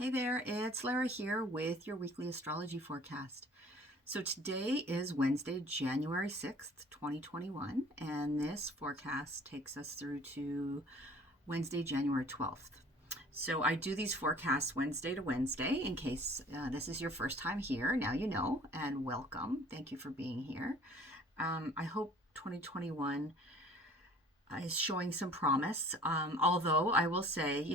Hey there, it's Lara here with your weekly astrology forecast. So today is Wednesday, January 6th, 2021, and this forecast takes us through to Wednesday, January 12th. So I do these forecasts Wednesday to Wednesday in case this is your first time here. Now you know, and welcome. Thank you for being here. I hope 2021 is showing some promise, although I will say,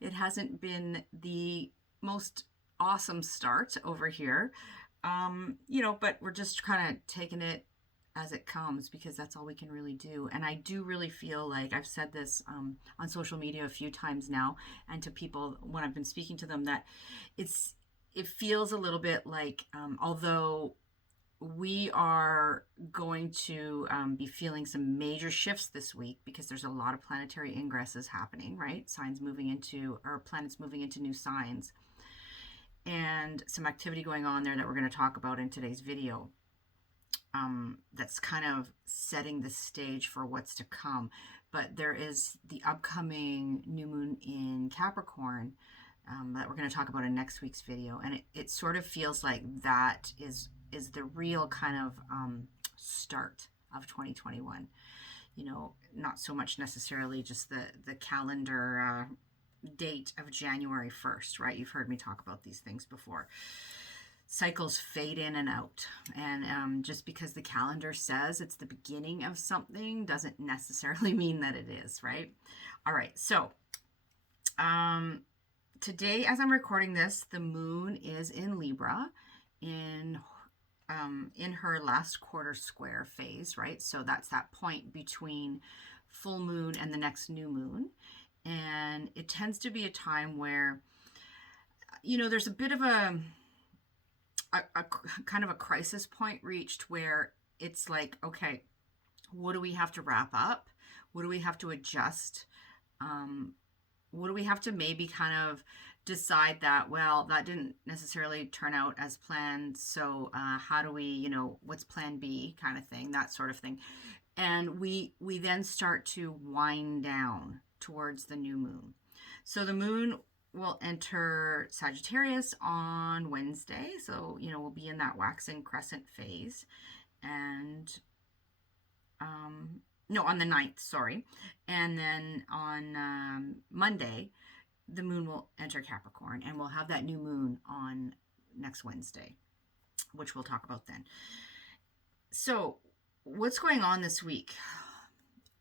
it hasn't been the most awesome start over here. But we're just kind of taking it as it comes because that's all we can really do. And I do really feel like I've said this on social media a few times now, and to people when I've been speaking to them, that it feels a little bit like although we are going to be feeling some major shifts this week because there's a lot of planetary ingresses happening, right? Planets moving into new signs, and some activity going on there that we're going to talk about in today's video. That's kind of setting the stage for what's to come. But there is the upcoming new moon in Capricorn that we're going to talk about in next week's video, and it sort of feels like that is the real kind of start of 2021. Not so much necessarily just the calendar date of January 1st, right? You've heard me talk about these things before. Cycles fade in and out, and just because the calendar says it's the beginning of something doesn't necessarily mean that it is, right? All right, so today, as I'm recording this, the moon is in Libra in her last quarter square phase, right? So that's that point between full moon and the next new moon. And it tends to be a time where, there's a bit of a kind of a crisis point reached where it's like, okay, what do we have to wrap up? What do we have to adjust? What do we have to maybe kind of decide that, well, that didn't necessarily turn out as planned, so how do we, what's plan B, kind of thing, that sort of thing. And we then start to wind down towards the new moon. So the moon will enter Sagittarius on Wednesday, so we'll be in that waxing crescent phase. And no, on the 9th, sorry. And then on Monday, the moon will enter Capricorn, and we'll have that new moon on next Wednesday, which we'll talk about then. So what's going on this week?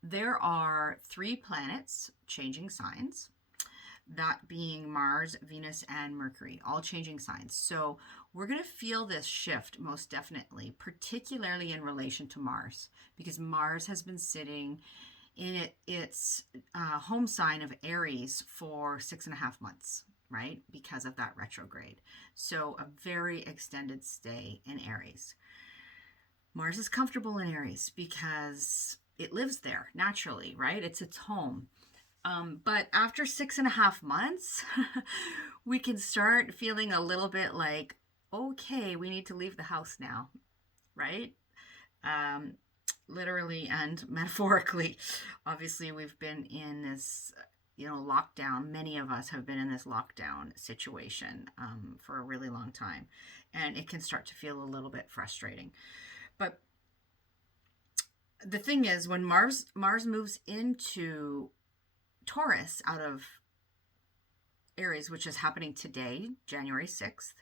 There are 3 planets changing signs, that being Mars, Venus, and Mercury, all changing signs. So we're going to feel this shift most definitely, particularly in relation to Mars, because Mars has been sitting in its home sign of Aries for 6.5 months, right? Because of that retrograde. So a very extended stay in Aries. Mars is comfortable in Aries because it lives there naturally, right? It's its home. But after 6.5 months, we can start feeling a little bit like, okay, we need to leave the house now, right? Literally and metaphorically. Obviously, we've been in this, lockdown. Many of us have been in this lockdown situation for a really long time, and it can start to feel a little bit frustrating. But the thing is, when Mars moves into Taurus out of Aries, which is happening today, January 6th,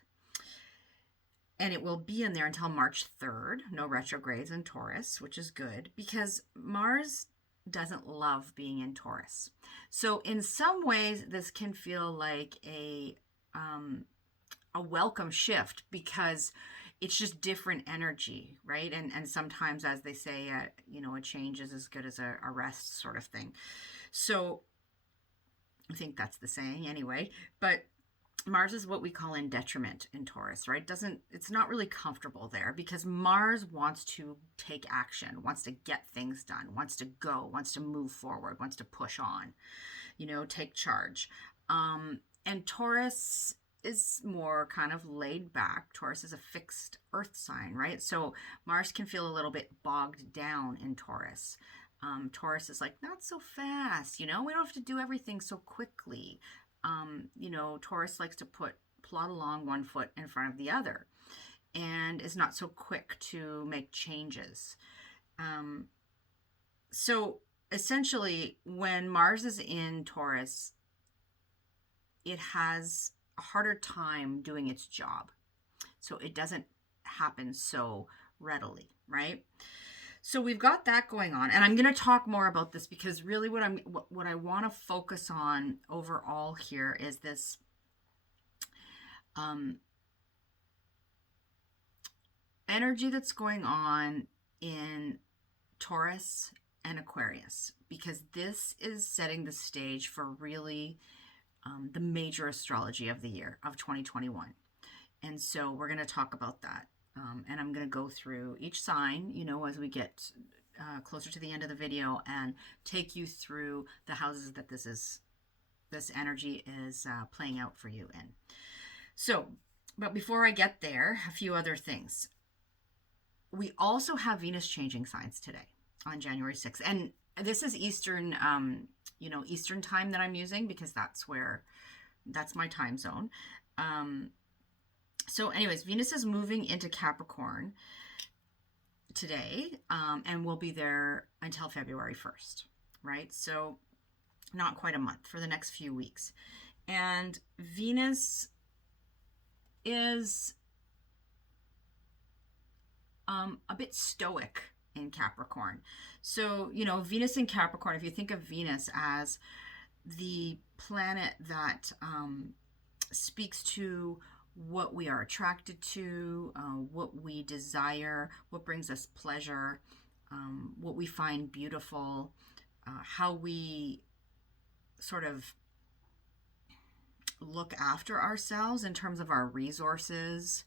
and it will be in there until March 3rd. No retrogrades in Taurus, which is good because Mars doesn't love being in Taurus. So in some ways, this can feel like a welcome shift because it's just different energy, right? And sometimes, as they say, a change is as good as a rest, sort of thing. So I think that's the saying anyway. But Mars is what we call in detriment in Taurus, right? It's not really comfortable there because Mars wants to take action, wants to get things done, wants to go, wants to move forward, wants to push on, take charge. And Taurus is more kind of laid back. Taurus is a fixed earth sign, right? So Mars can feel a little bit bogged down in Taurus. Taurus is like, not so fast, we don't have to do everything so quickly. Taurus likes to plod along one foot in front of the other and is not so quick to make changes. So essentially, when Mars is in Taurus, it has a harder time doing its job. So it doesn't happen so readily, right? So we've got that going on, and I'm going to talk more about this because really what I want to focus on overall here is this energy that's going on in Taurus and Aquarius, because this is setting the stage for really the major astrology of the year of 2021. And so we're going to talk about that. And I'm going to go through each sign, as we get closer to the end of the video, and take you through the houses that this energy is playing out for you in. So, but before I get there, a few other things. We also have Venus changing signs today on January 6th. And this is Eastern, Eastern time that I'm using because that's my time zone. So anyways, Venus is moving into Capricorn today, and will be there until February 1st, right? So not quite a month, for the next few weeks. And Venus is a bit stoic in Capricorn. So, Venus in Capricorn, if you think of Venus as the planet that speaks to what we are attracted to, what we desire, what brings us pleasure, what we find beautiful, how we sort of look after ourselves in terms of our resources,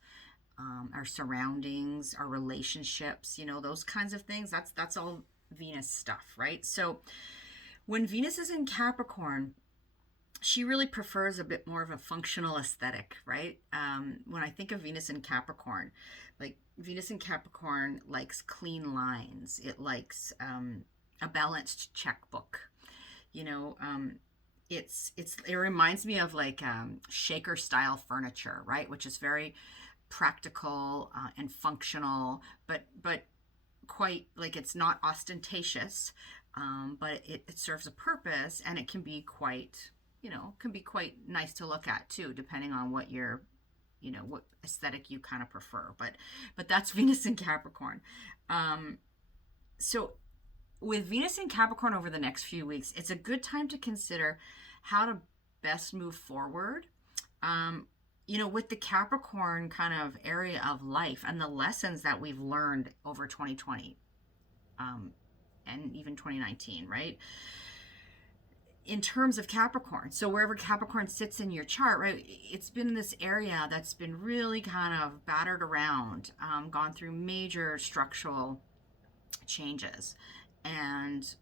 our surroundings, our relationships, those kinds of things. That's all Venus stuff, right? So when Venus is in Capricorn, she really prefers a bit more of a functional aesthetic, right? When I think of Venus in Capricorn, like Venus in Capricorn likes clean lines. It likes a balanced checkbook. It reminds me of like shaker style furniture, right? Which is very practical and functional, but quite like, it's not ostentatious, but it serves a purpose, and it can be quite nice to look at too, depending on what what aesthetic you kind of prefer. But that's Venus in Capricorn. So with Venus in Capricorn over the next few weeks, it's a good time to consider how to best move forward. With the Capricorn kind of area of life and the lessons that we've learned over 2020 and even 2019, right? In terms of Capricorn, so wherever Capricorn sits in your chart, right, it's been this area that's been really kind of battered around, gone through major structural changes, and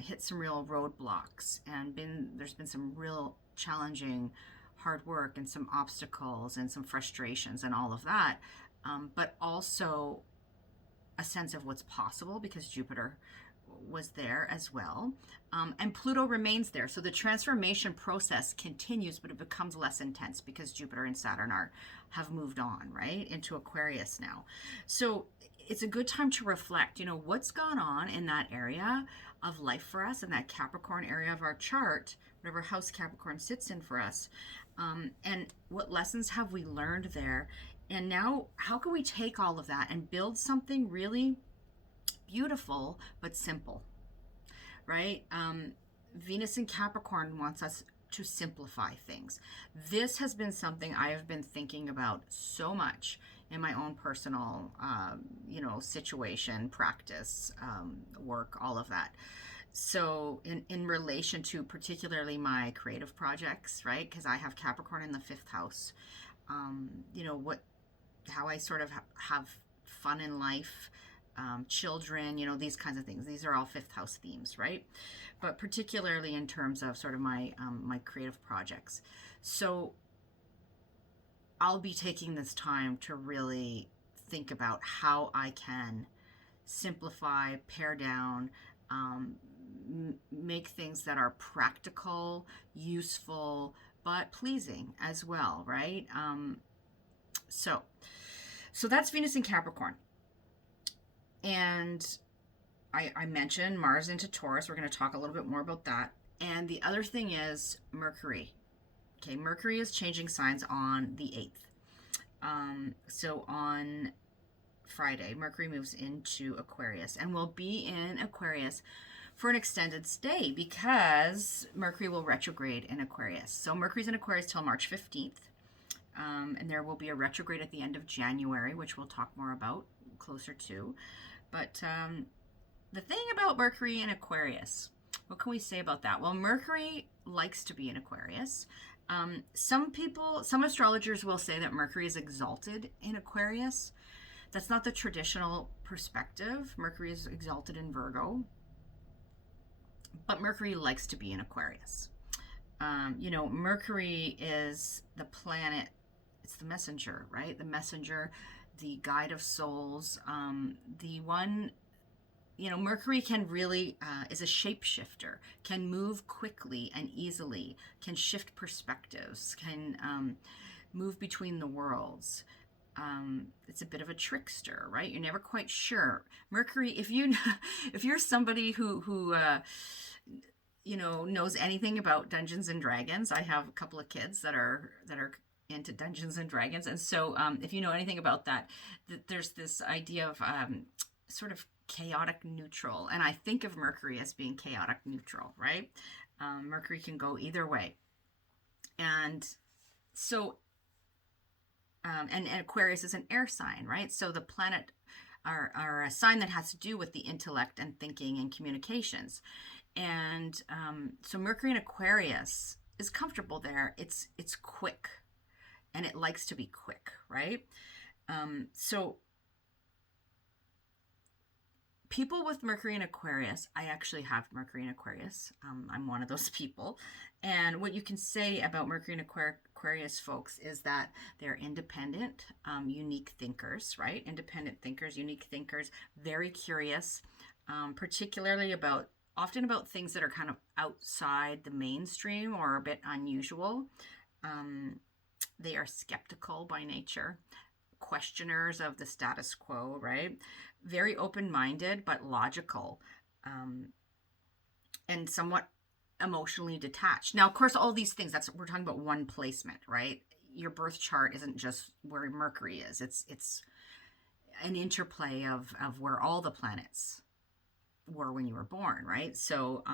hit some real roadblocks, and there's been some real challenging hard work and some obstacles and some frustrations and all of that, but also a sense of what's possible because Jupiter was there as well, and Pluto remains there. So the transformation process continues, but it becomes less intense because Jupiter and Saturn have moved on, right, into Aquarius now. So it's a good time to reflect, what's gone on in that area of life for us, in that Capricorn area of our chart, whatever house Capricorn sits in for us, and what lessons have we learned there, and now how can we take all of that and build something really beautiful but simple, right? Venus in Capricorn wants us to simplify things. This has been something I have been thinking about so much in my own personal, situation, practice, work, all of that. So in relation to particularly my creative projects, right? Because I have Capricorn in the 5th house. How I sort of have fun in life, children, these kinds of things. These are all 5th house themes, right? But particularly in terms of sort of my creative projects. So I'll be taking this time to really think about how I can simplify, pare down, make things that are practical, useful, but pleasing as well, right? So that's Venus in Capricorn. And I mentioned Mars into Taurus. We're going to talk a little bit more about that. And the other thing is Mercury. Okay, Mercury is changing signs on the 8th. So on Friday, Mercury moves into Aquarius and will be in Aquarius for an extended stay because Mercury will retrograde in Aquarius. So Mercury's in Aquarius till March 15th. And there will be a retrograde at the end of January, which we'll talk more about closer to. But the thing about Mercury in Aquarius, what can we say about that? Well, Mercury likes to be in Aquarius. Some astrologers will say that Mercury is exalted in Aquarius. That's not the traditional perspective. Mercury is exalted in Virgo, but Mercury likes to be in Aquarius. Mercury is the planet, it's the messenger, right? The messenger, the guide of souls, the one, Mercury can really, is a shapeshifter, can move quickly and easily, can shift perspectives, can move between the worlds. It's a bit of a trickster, right? You're never quite sure. Mercury, if you're somebody who knows anything about Dungeons and Dragons, I have a couple of kids that are into Dungeons and Dragons, and so if you know anything about that, there's this idea of sort of chaotic neutral, and I think of Mercury as being chaotic neutral, right? Mercury can go either way, and so and Aquarius is an air sign, right? So the planet are a sign that has to do with the intellect and thinking and communications. And so Mercury in Aquarius is comfortable there. It's quick, and it likes to be quick, right? So people with Mercury in Aquarius, I actually have Mercury in Aquarius. I'm one of those people. And what you can say about Mercury in Aquarius folks is that they're independent, unique thinkers, right? Independent thinkers, unique thinkers, very curious, particularly often about things that are kind of outside the mainstream or a bit unusual. They are skeptical by nature, questioners of the status quo, right? Very open-minded, but logical, and somewhat emotionally detached. Now, of course, all these things, we're talking about one placement, right? Your birth chart isn't just where Mercury is. It's an interplay of where all the planets were when you were born, right? So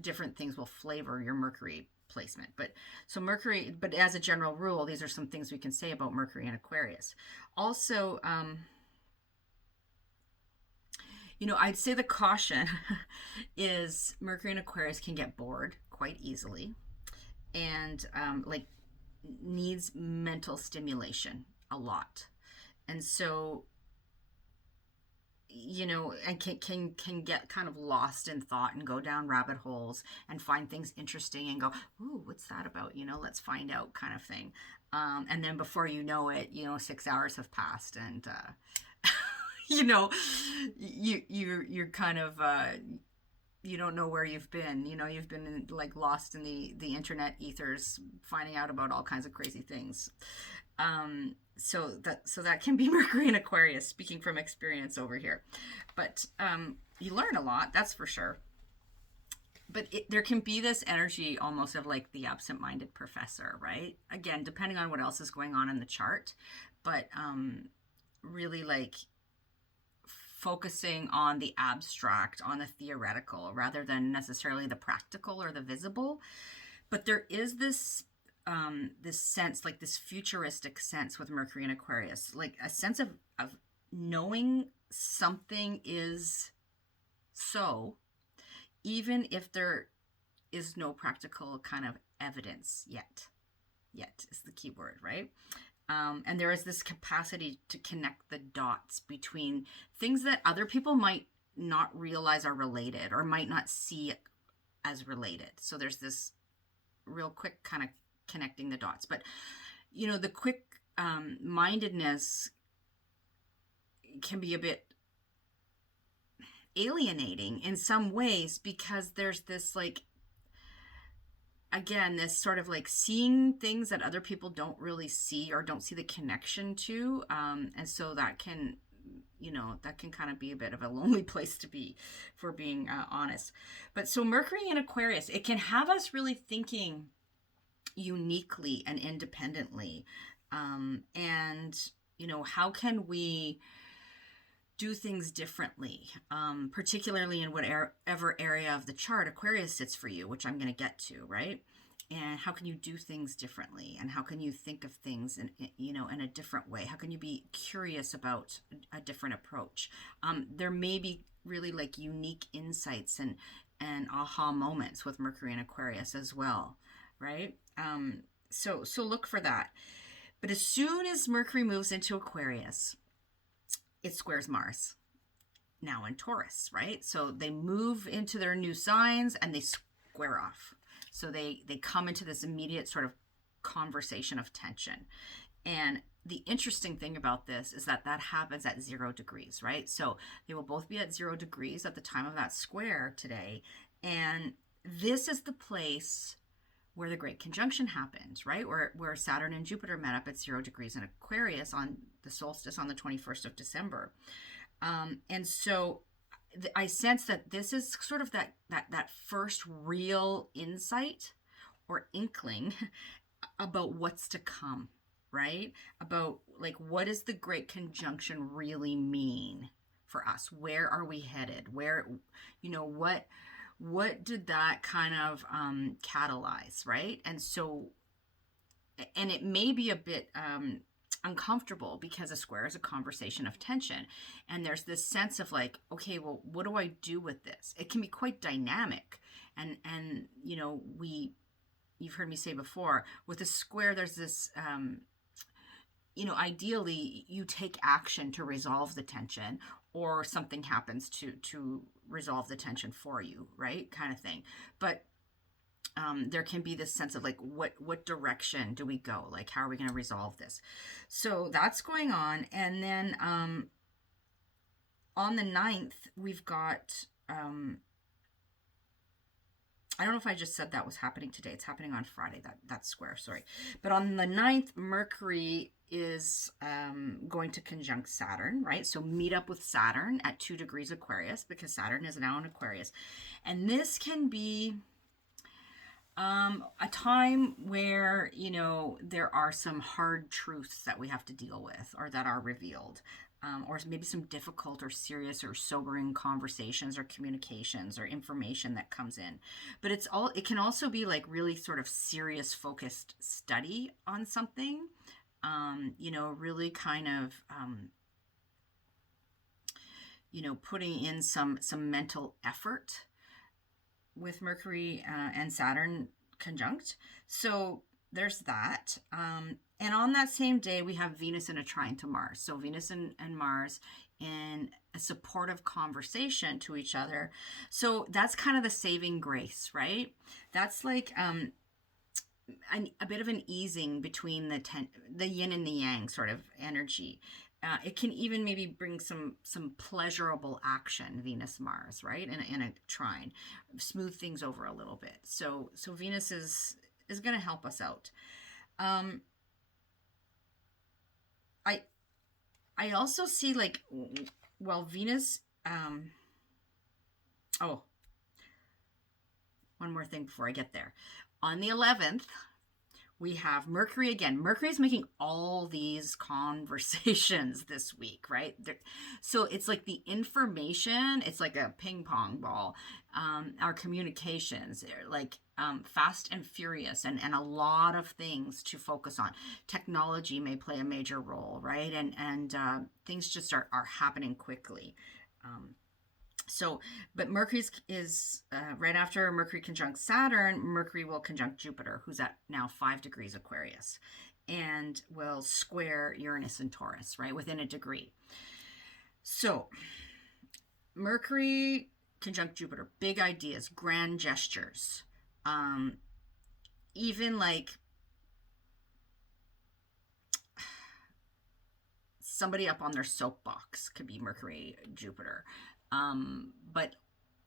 different things will flavor your Mercury placement. But as a general rule, these are some things we can say about Mercury and Aquarius. Also, I'd say the caution is Mercury and Aquarius can get bored quite easily, and needs mental stimulation a lot. And so, and can get kind of lost in thought and go down rabbit holes and find things interesting and go, ooh, what's that about? Let's find out, kind of thing. And then before you know it, 6 hours have passed, and you're kind of you don't know where you've been. You've been lost in the internet ethers, finding out about all kinds of crazy things. So that can be Mercury and Aquarius, speaking from experience over here. But you learn a lot, that's for sure. But there can be this energy almost of the absent-minded professor, right? Again, depending on what else is going on in the chart. But really focusing on the abstract, on the theoretical, rather than necessarily the practical or the visible. But there is this sense, this futuristic sense with Mercury and Aquarius, a sense of knowing something is so, even if there is no practical kind of evidence yet. Yet is the key word, right? And there is this capacity to connect the dots between things that other people might not realize are related or might not see as related. So there's this real quick kind of connecting the dots. But, the quick mindedness can be a bit alienating in some ways, because there's this like, again, this sort of like seeing things that other people don't really see or don't see the connection to. And so that can, that can kind of be a bit of a lonely place to be, for being honest. But so Mercury in Aquarius, it can have us really thinking uniquely and independently. And, how can we do things differently, particularly in whatever area of the chart Aquarius sits for you, which I'm going to get to, right? And how can you do things differently? And how can you think of things in a different way? How can you be curious about a different approach? There may be really like unique insights and aha moments with Mercury and Aquarius as well, right? So look for that. But as soon as Mercury moves into Aquarius, it squares Mars, now in Taurus, right? So they move into their new signs and they square off. So they come into this immediate sort of conversation of tension. And the interesting thing about this is that happens at 0 degrees, right? So they will both be at 0 degrees at the time of that square today. And this is the place where the Great Conjunction happened, right? Where Saturn and Jupiter met up at 0 degrees in Aquarius on the solstice on the 21st of December. And so I sense that this is sort of that first real insight or inkling about what's to come, right? About like, what does the Great Conjunction really mean for us? Where are we headed? Where, what did that kind of catalyze, right? And so, and it may be a bit uncomfortable, because a square is a conversation of tension, and there's this sense of like, okay, well, what do I do with this? It can be quite dynamic, and you've heard me say before, with a square, there's this ideally you take action to resolve the tension, or something happens to resolve the tension for you, right? Kind of thing. But there can be this sense of like, what direction do we go? Like, how are we going to resolve this? So that's going on. And then on the 9th, we've got, I don't know if I just said that was happening today. It's happening on Friday, that square, sorry. But on the 9th, Mercury is going to conjunct Saturn, right? So meet up with Saturn at 2 degrees Aquarius, because Saturn is now in Aquarius. And this can be a time where, there are some hard truths that we have to deal with, or that are revealed. Or maybe some difficult or serious or sobering conversations or communications or information that comes in. But it can also be like really sort of serious focused study on something, really kind of, putting in some mental effort with Mercury and Saturn conjunct. So there's that. And on that same day, we have Venus in a trine to Mars. So Venus and Mars in a supportive conversation to each other. So that's kind of the saving grace, right? That's like a bit of an easing between the yin and the yang sort of energy. It can even maybe bring some pleasurable action, Venus Mars, right? In a trine, smooth things over a little bit. So Venus is going to help us out. I also see like, well, Venus, one more thing before I get there. On the 11th, we have Mercury again. Mercury is making all these conversations this week, right? So it's like the information, it's like a ping pong ball. Our communications are like fast and furious, and a lot of things to focus on. Technology may play a major role, right? And things just are happening quickly. But Mercury is right after Mercury conjunct Saturn, Mercury will conjunct Jupiter, who's at now 5 degrees Aquarius, and will square Uranus and Taurus, right, within a degree. So Mercury conjunct Jupiter, big ideas, grand gestures, even like somebody up on their soapbox could be Mercury, Jupiter. But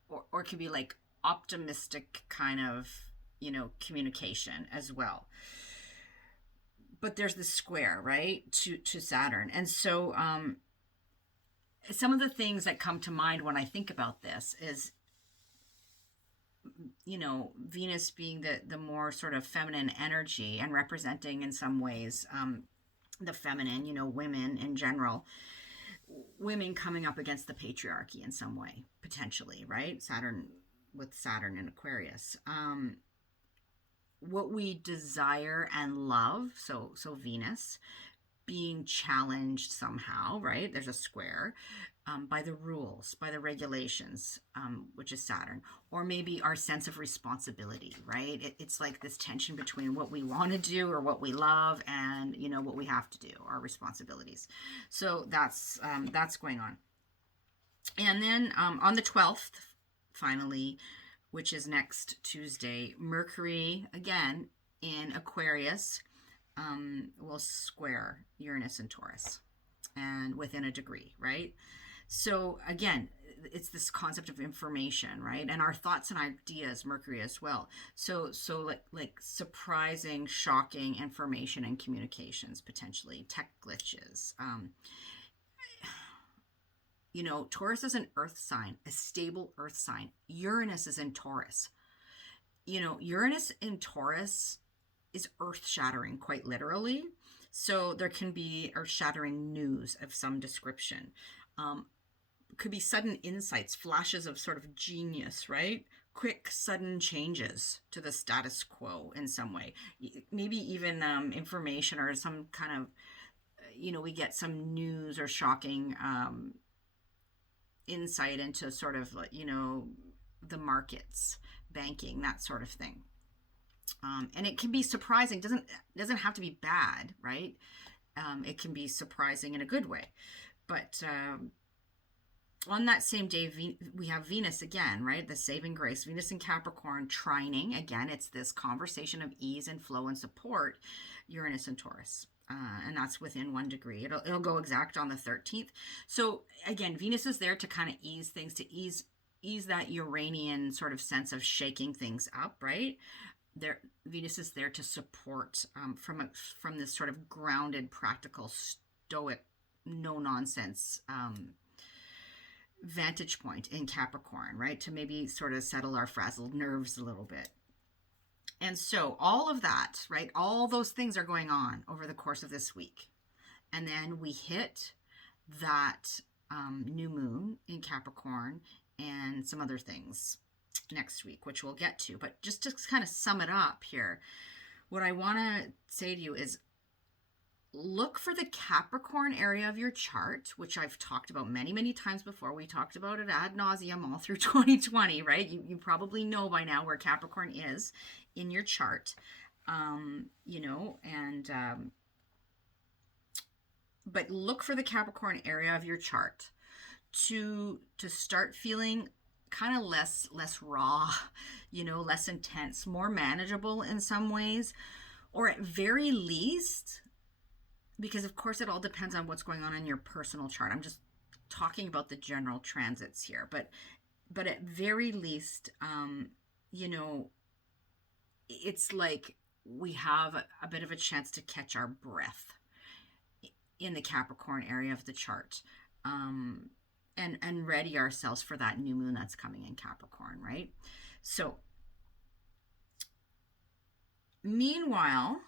or it could be like optimistic kind of, communication as well. But there's the square, right, to Saturn. And so some of the things that come to mind when I think about this is, Venus being the more sort of feminine energy and representing in some ways the feminine, women in general, women coming up against the patriarchy in some way, potentially, right? Saturn and Aquarius. What we desire and love, so Venus being challenged somehow, right? There's a square by the rules, by the regulations, which is Saturn, or maybe our sense of responsibility, right? It's like this tension between what we want to do or what we love and, what we have to do, our responsibilities. So that's going on. And then on the 12th, finally, which is next Tuesday, Mercury, again, in Aquarius, will square Uranus and Taurus, and within a degree, right? So again, it's this concept of information, right? And our thoughts and ideas, Mercury as well. So like surprising, shocking information and communications, potentially tech glitches. Taurus is an earth sign, a stable earth sign. Uranus is in Taurus. Uranus in Taurus is earth-shattering, quite literally. So there can be earth-shattering news of some description. Could be sudden insights, flashes of sort of genius, right? Quick, sudden changes to the status quo in some way. Maybe even information or some kind of, we get some news or shocking insight into sort of, the markets, banking, that sort of thing. And it can be surprising. Doesn't have to be bad, right? It can be surprising in a good way. But on that same day, we have Venus again, right? The saving grace. Venus in Capricorn trining. Again, it's this conversation of ease and flow and support. Uranus and Taurus. And that's within 1 degree. It'll go exact on the 13th. So again, Venus is there to kind of ease things, to ease that Uranian sort of sense of shaking things up, right? Venus is there to support from this sort of grounded, practical, stoic, no nonsense vantage point in Capricorn, right? To maybe sort of settle our frazzled nerves a little bit. And so all of that, right? All those things are going on over the course of this week. And then we hit that new moon in Capricorn and some other things next week, which we'll get to. But just to kind of sum it up here, what I want to say to you is look for the Capricorn area of your chart, which I've talked about many, many times before. We talked about it ad nauseum all through 2020, right? You probably know by now where Capricorn is in your chart, but look for the Capricorn area of your chart to start feeling kind of less raw, less intense, more manageable in some ways, or at very least, because of course it all depends on what's going on in your personal chart. I'm just talking about the general transits here, but at very least, it's like we have a bit of a chance to catch our breath in the Capricorn area of the chart, and ready ourselves for that new moon that's coming in Capricorn, right? So meanwhile,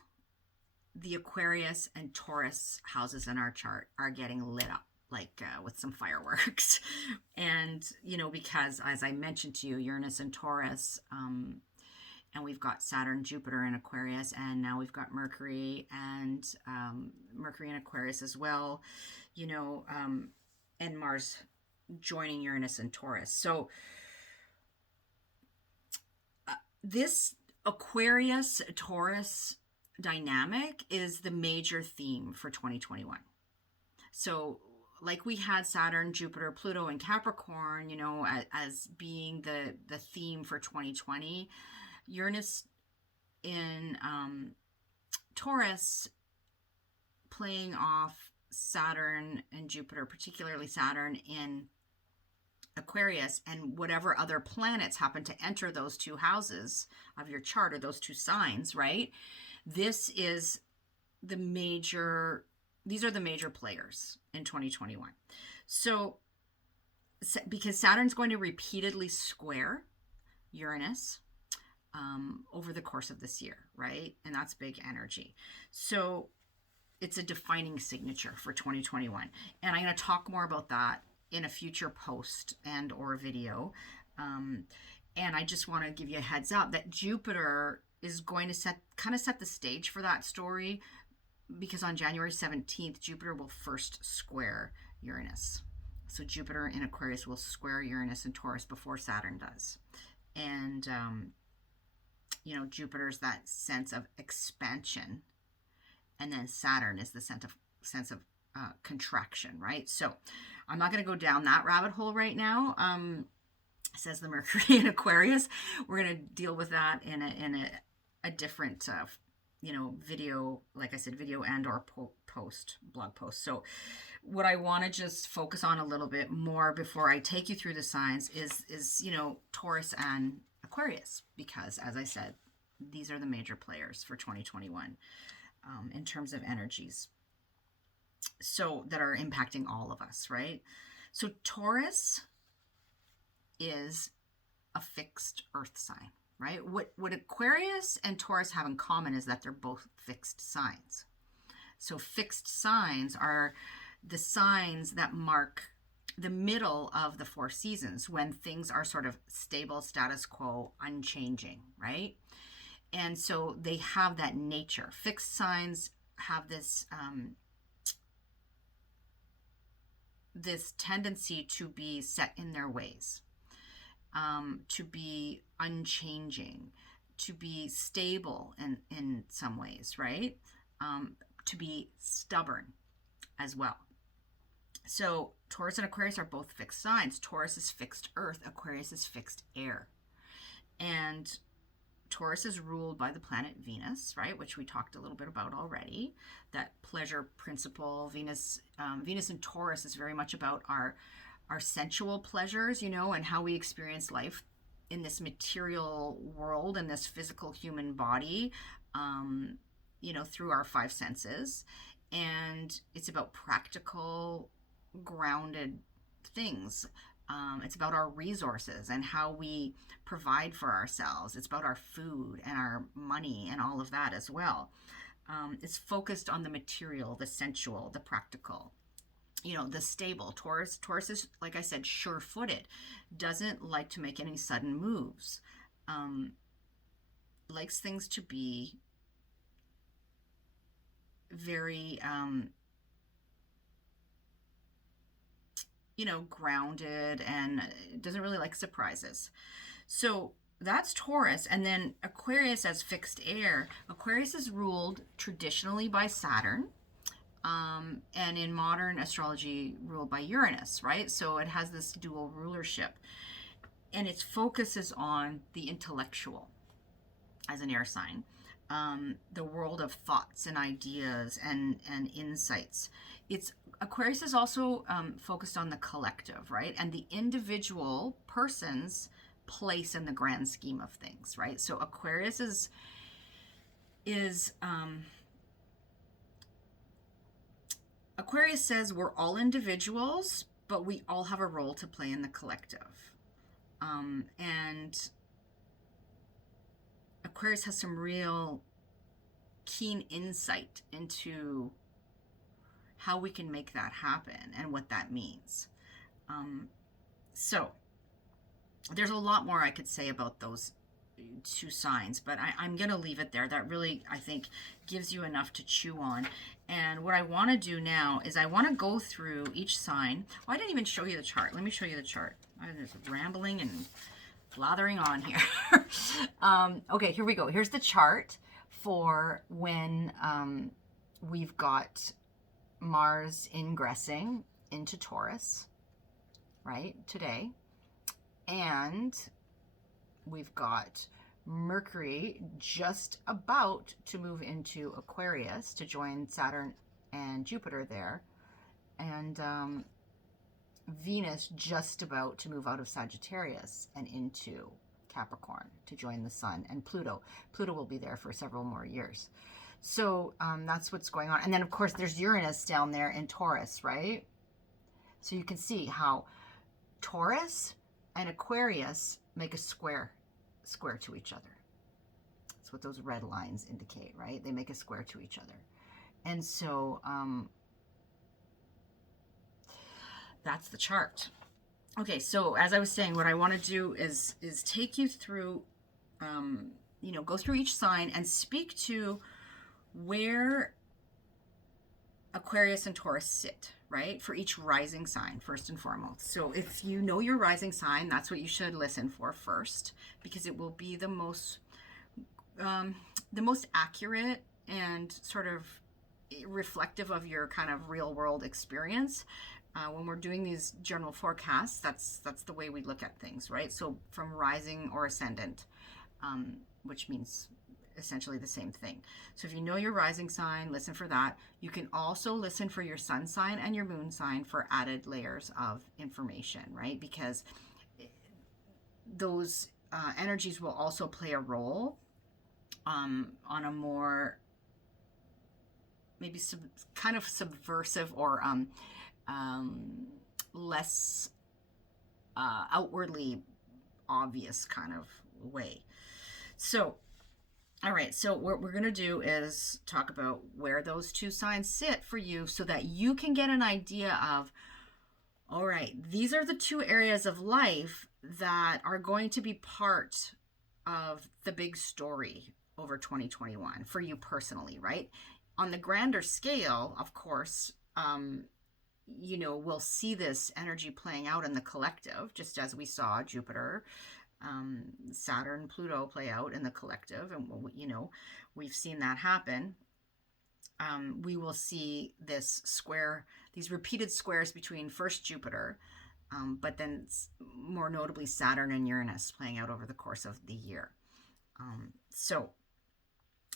the Aquarius and Taurus houses in our chart are getting lit up like with some fireworks. And, because as I mentioned to you, Uranus and Taurus, and we've got Saturn, Jupiter in Aquarius, and now we've got Mercury and Mercury in Aquarius as well, and Mars joining Uranus and Taurus. So this Aquarius Taurus dynamic is the major theme for 2021. So like we had Saturn, Jupiter, Pluto, and Capricorn, as being the theme for 2020, Uranus in Taurus playing off Saturn and Jupiter, particularly Saturn in Aquarius, and whatever other planets happen to enter those two houses of your chart, or those two signs, right? This is the major, these are the major players in 2021. So, because Saturn's going to repeatedly square Uranus over the course of this year, right? And that's big energy. So it's a defining signature for 2021. And I'm going to talk more about that in a future post and or video. And I just want to give you a heads up that Jupiter is going to set the stage for that story, because on January 17th, Jupiter will first square Uranus. So Jupiter in Aquarius will square Uranus and Taurus before Saturn does. And, Jupiter's that sense of expansion. And then Saturn is the sense of contraction, right? So I'm not going to go down that rabbit hole right now. Says the Mercury in Aquarius. We're going to deal with that in a different, video, like I said, video and or blog post. So what I want to just focus on a little bit more before I take you through the signs is Taurus and Aquarius, because as I said, these are the major players for 2021 in terms of energies, so that are impacting all of us, right? So Taurus is a fixed earth sign, right? What Aquarius and Taurus have in common is that they're both fixed signs. So fixed signs are the signs that mark the middle of the 4 seasons, when things are sort of stable, status quo, unchanging, right? And so they have that nature. Fixed signs have this this tendency to be set in their ways, to be unchanging, to be stable in some ways, right? To be stubborn as well. So Taurus and Aquarius are both fixed signs. Taurus is fixed earth, Aquarius is fixed air. And Taurus is ruled by the planet Venus, right? Which we talked a little bit about already. That pleasure principle, Venus in Taurus is very much about our sensual pleasures, and how we experience life in this material world, in this physical human body, through our 5 senses. And it's about practical, grounded things. It's about our resources and how we provide for ourselves. It's about our food and our money and all of that as well. It's focused on the material, the sensual, the practical, the stable. Taurus is, like I said, sure-footed, doesn't like to make any sudden moves, likes things to be very grounded, and doesn't really like surprises. So that's Taurus. And then Aquarius as fixed air. Aquarius is ruled traditionally by Saturn, and in modern astrology ruled by Uranus, right? So it has this dual rulership, and its focus is on the intellectual as an air sign, the world of thoughts and ideas and insights. Aquarius is also focused on the collective, right? And the individual person's place in the grand scheme of things, right? So Aquarius Aquarius says we're all individuals, but we all have a role to play in the collective. And Aquarius has some real keen insight into how we can make that happen and what that means. So there's a lot more I could say about those 2 signs, but I'm going to leave it there. That really, I think, gives you enough to chew on. And what I want to do now is I want to go through each sign. Oh, I didn't even show you the chart. Let me show you the chart. I'm just rambling and blathering on here. Okay, here we go. Here's the chart for when we've got Mars ingressing into Taurus, right, today. And we've got Mercury just about to move into Aquarius to join Saturn and Jupiter there. And Venus just about to move out of Sagittarius and into Capricorn to join the sun, and Pluto. Pluto will be there for several more years. So that's what's going on. And then, of course, there's Uranus down there in Taurus, right? So you can see how Taurus and Aquarius make a square to each other. That's what those red lines indicate, right? They make a square to each other. And so that's the chart. Okay, so as I was saying, what I want to do is take you through, go through each sign and speak to where Aquarius and Taurus sit, right? For each rising sign, first and foremost. So if you know your rising sign, that's what you should listen for first, because it will be the most accurate and sort of reflective of your kind of real world experience. When we're doing these general forecasts, that's the way we look at things, right? So from rising or ascendant, which means essentially the same thing. So if you know your rising sign, listen for that. You can also listen for your sun sign and your moon sign for added layers of information, right? Because those energies will also play a role on a more maybe kind of subversive or less outwardly obvious kind of way. So, all right, so what we're going to do is talk about where those two signs sit for you so that you can get an idea of, all right, these are the two areas of life that are going to be part of the big story over 2021 for you personally, right? On the grander scale, of course, we'll see this energy playing out in the collective, just as we saw Jupiter, Saturn, Pluto play out in the collective. And, we've seen that happen. We will see these repeated squares between first Jupiter, but then more notably Saturn and Uranus playing out over the course of the year.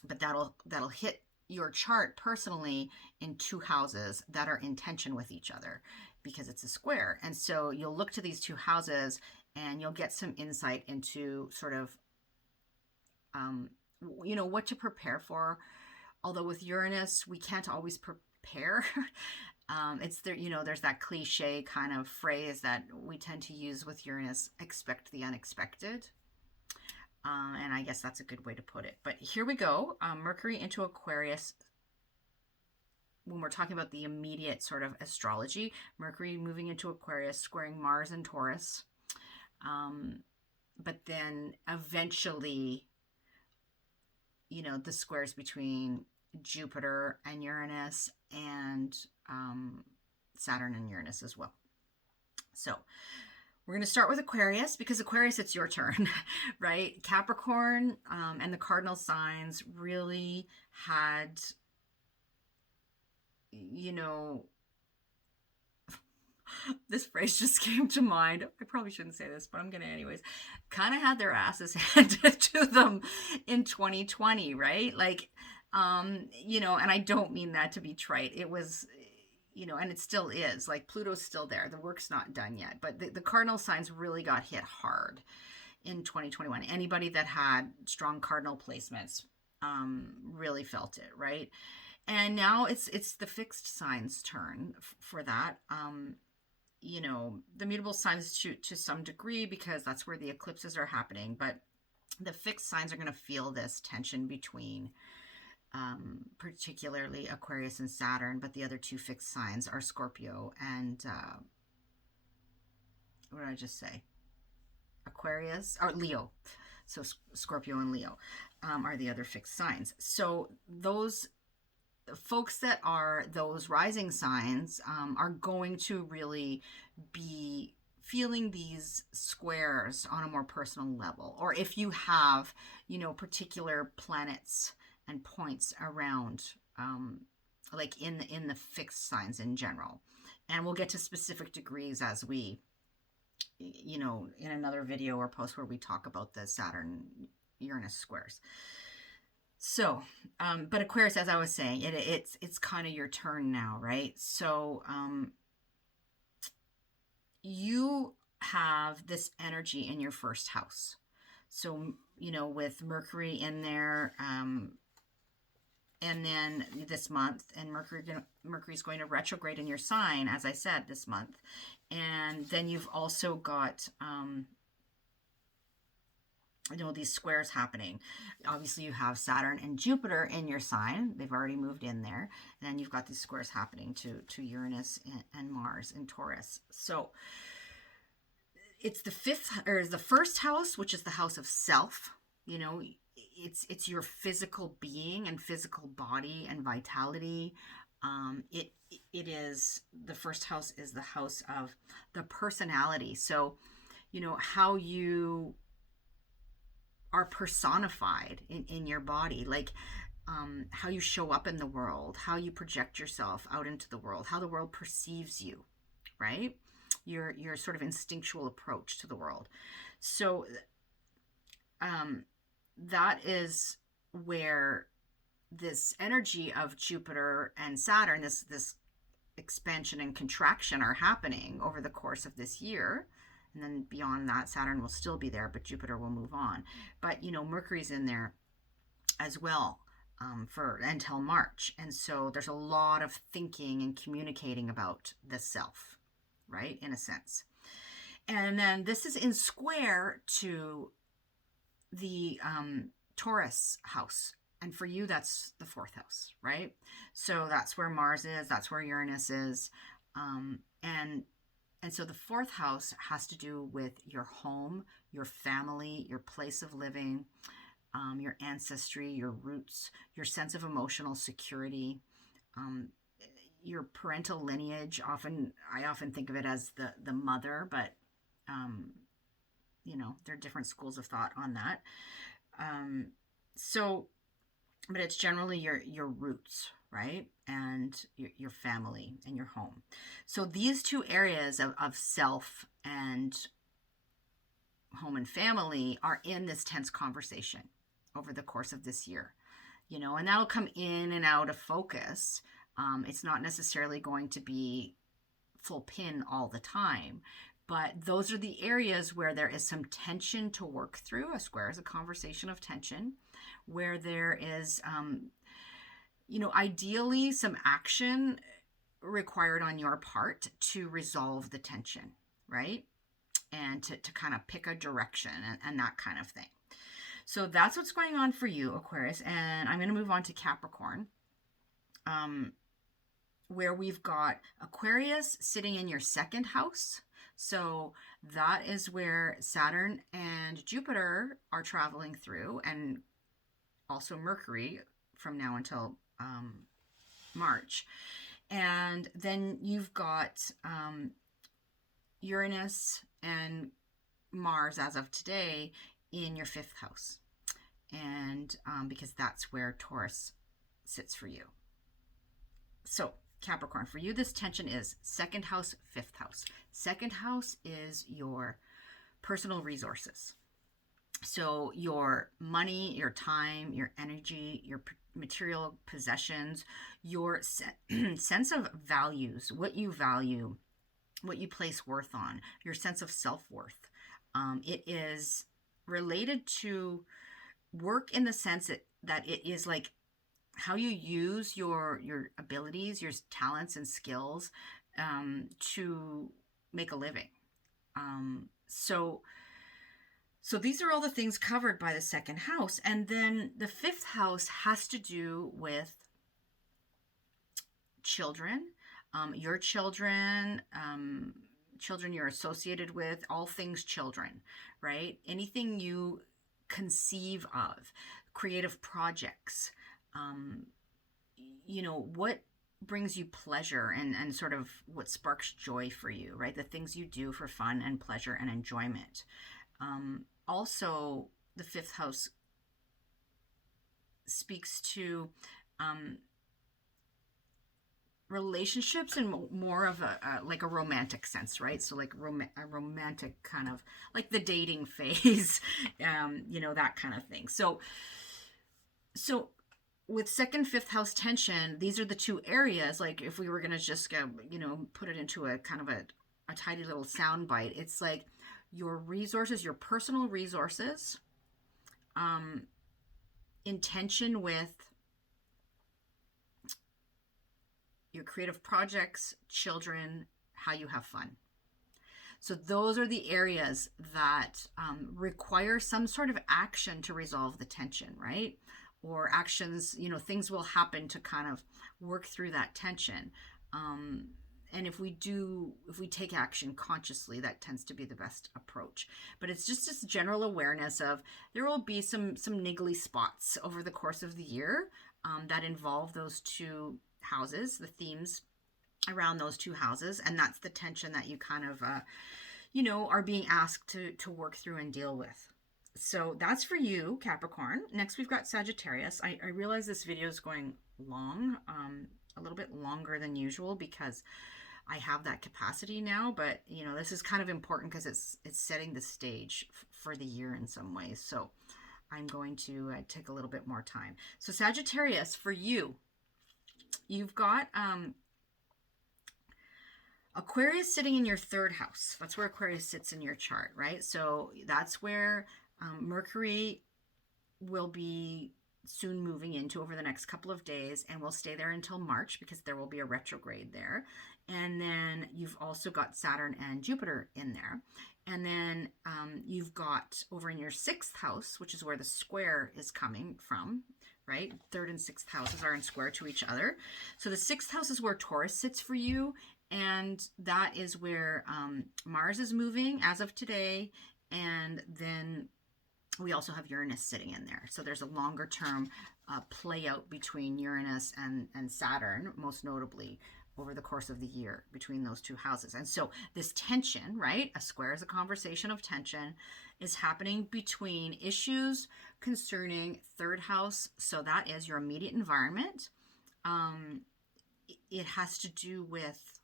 But that'll hit your chart personally in two houses that are in tension with each other because it's a square. And so you'll look to these two houses and you'll get some insight into sort of, what to prepare for. Although with Uranus, we can't always prepare. It's there, there's that cliche kind of phrase that we tend to use with Uranus, expect the unexpected. And I guess that's a good way to put it. But here we go. Mercury into Aquarius. When we're talking about the immediate sort of astrology, Mercury moving into Aquarius, squaring Mars and Taurus. But then eventually, the squares between Jupiter and Uranus and Saturn and Uranus as well. So we're going to start with Aquarius because Aquarius, it's your turn, right? Capricorn and the cardinal signs really had, this phrase just came to mind. I probably shouldn't say this, but I'm going to anyways. Kind of had their asses handed to them in 2020, right? Like, and I don't mean that to be trite. It was, and it still is. Like, Pluto's still there. The work's not done yet. But the cardinal signs really got hit hard in 2021. Anybody that had strong cardinal placements really felt it, right? And now it's the fixed signs' turn for that. The mutable signs to some degree because that's where the eclipses are happening. But the fixed signs are going to feel this tension between particularly Aquarius and Saturn, but the other two fixed signs are Scorpio and what did I just say? Aquarius or Leo. So Scorpio and Leo are the other fixed signs. So those folks that are those rising signs are going to really be feeling these squares on a more personal level. Or if you have, particular planets and points around, like in the fixed signs in general. And we'll get to specific degrees as we, in another video or post where we talk about the Saturn-Uranus squares. So, but Aquarius, as I was saying, it's kind of your turn now, right? So, you have this energy in your first house. So, with Mercury in there, and then this month, and Mercury's going to retrograde in your sign, as I said, this month. And then you've also got these squares happening. Obviously, you have Saturn and Jupiter in your sign. They've already moved in there. And then you've got these squares happening to Uranus and Mars in Taurus. So it's the first house, which is the house of self. It's your physical being and physical body and vitality. It is, the first house is the house of the personality. So, how you are personified in your body, like how you show up in the world, how you project yourself out into the world, how the world perceives you, right? Your sort of instinctual approach to the world. So that is where this energy of Jupiter and Saturn, this expansion and contraction, are happening over the course of this year. And then beyond that, Saturn will still be there, but Jupiter will move on. But, Mercury's in there as well for until March. And so there's a lot of thinking and communicating about the self, right? In a sense. And then this is in square to the Taurus house. And for you, that's the fourth house, right? So that's where Mars is. That's where Uranus is. And so the fourth house has to do with your home, your family, your place of living, your ancestry, your roots, your sense of emotional security, your parental lineage. I often think of it as the mother, but there are different schools of thought on that. But it's generally your roots, right? And your family and your home. So these two areas of self and home and family are in this tense conversation over the course of this year, and that'll come in and out of focus. It's not necessarily going to be full pin all the time, but those are the areas where there is some tension to work through. A square is a conversation of tension, where there is, ideally some action required on your part to resolve the tension, right? And to kind of pick a direction and that kind of thing. So that's what's going on for you, Aquarius. And I'm going to move on to Capricorn, where we've got Aquarius sitting in your second house. So that is where Saturn and Jupiter are traveling through, and also Mercury from now until March. And then you've got Uranus and Mars as of today in your fifth house. And because that's where Taurus sits for you. So Capricorn, for you, this tension is second house, fifth house. Second house is your personal resources. So your money, your time, your energy, your material possessions, your sense of values, what you value, what you place worth on, your sense of self-worth. It is related to work in the sense that it is like how you use your abilities, your talents and skills to make a living. So these are all the things covered by the second house. And then the fifth house has to do with children, your children, children you're associated with, all things children, right? Anything you conceive of, creative projects, what brings you pleasure and sort of what sparks joy for you, right? The things you do for fun and pleasure and enjoyment. Also, the fifth house speaks to relationships in more of a like a romantic sense, right? So like a romantic kind of like the dating phase, that kind of thing. So with second, fifth house tension, these are the two areas. Like if we were going to just go, put it into a kind of a tiny little sound bite. It's like your resources, your personal resources, in tension with your creative projects, children, how you have fun. So those are the areas that require some sort of action to resolve the tension, right? Or actions, things will happen to kind of work through that tension. And if we take action consciously, that tends to be the best approach. But it's just this general awareness of there will be some niggly spots over the course of the year that involve those two houses, the themes around those two houses, and that's the tension that you kind of are being asked to work through and deal with. So that's for you, Capricorn. Next we've got Sagittarius. I realize this video is going long, a little bit longer than usual because I have that capacity now, but this is kind of important because it's setting the stage for the year in some ways. So I'm going to take a little bit more time. So Sagittarius, for you, you've got Aquarius sitting in your third house. That's where Aquarius sits in your chart, right? So that's where Mercury will be soon moving into over the next couple of days, and will stay there until March because there will be a retrograde there. And then you've also got Saturn and Jupiter in there. And then you've got over in your sixth house, which is where the square is coming from, right? Third and sixth houses are in square to each other. So the sixth house is where Taurus sits for you. And that is where Mars is moving as of today. And then we also have Uranus sitting in there. So there's a longer term play out between Uranus and Saturn, most notably over the course of the year between those two houses. And so this tension, right? A square is a conversation of tension, is happening between issues concerning third house. So that is your immediate environment. It has to do with,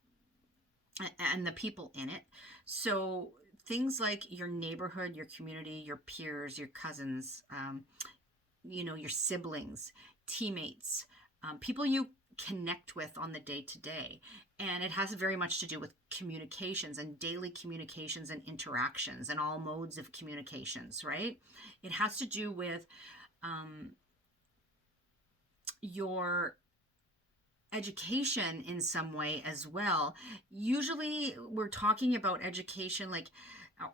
and the people in it. So things like your neighborhood, your community, your peers, your cousins, your siblings, teammates, people you connect with on the day-to-day. And it has very much to do with communications and daily communications and interactions and all modes of communications, right? It has to do with your education in some way as well. Usually we're talking about education like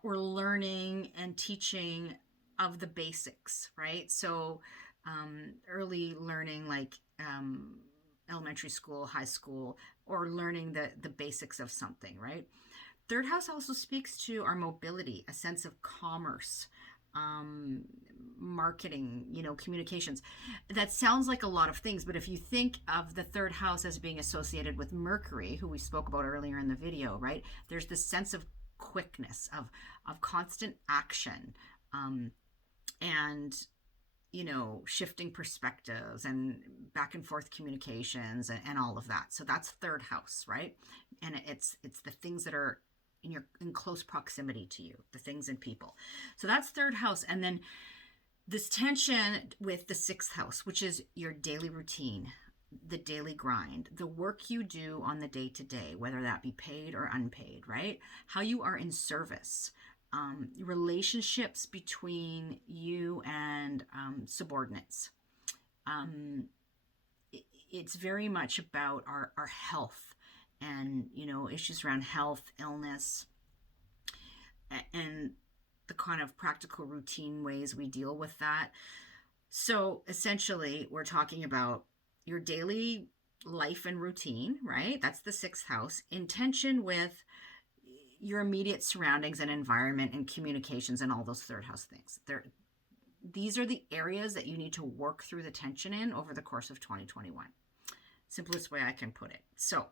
we're learning and teaching of the basics, right? So early learning like elementary school, high school, or learning the basics of something, right? Third house also speaks to our mobility, a sense of commerce, marketing, communications. That sounds like a lot of things, but if you think of the third house as being associated with Mercury, who we spoke about earlier in the video, right? There's this sense of quickness, of constant action, and shifting perspectives and back and forth communications and all of that. So that's third house, right? And it's the things that are in close proximity to you, the things and people. So that's third house. And then this tension with the sixth house, which is your daily routine, the daily grind, the work you do on the day-to-day, whether that be paid or unpaid, right? How you are in service, relationships between you and subordinates. It's very much about our health and, issues around health, illness, and the kind of practical routine ways we deal with that. So essentially, we're talking about your daily life and routine, right? That's the sixth house, in tension with your immediate surroundings and environment and communications and all those third house things. These are the areas that you need to work through the tension in over the course of 2021. Simplest way I can put it. So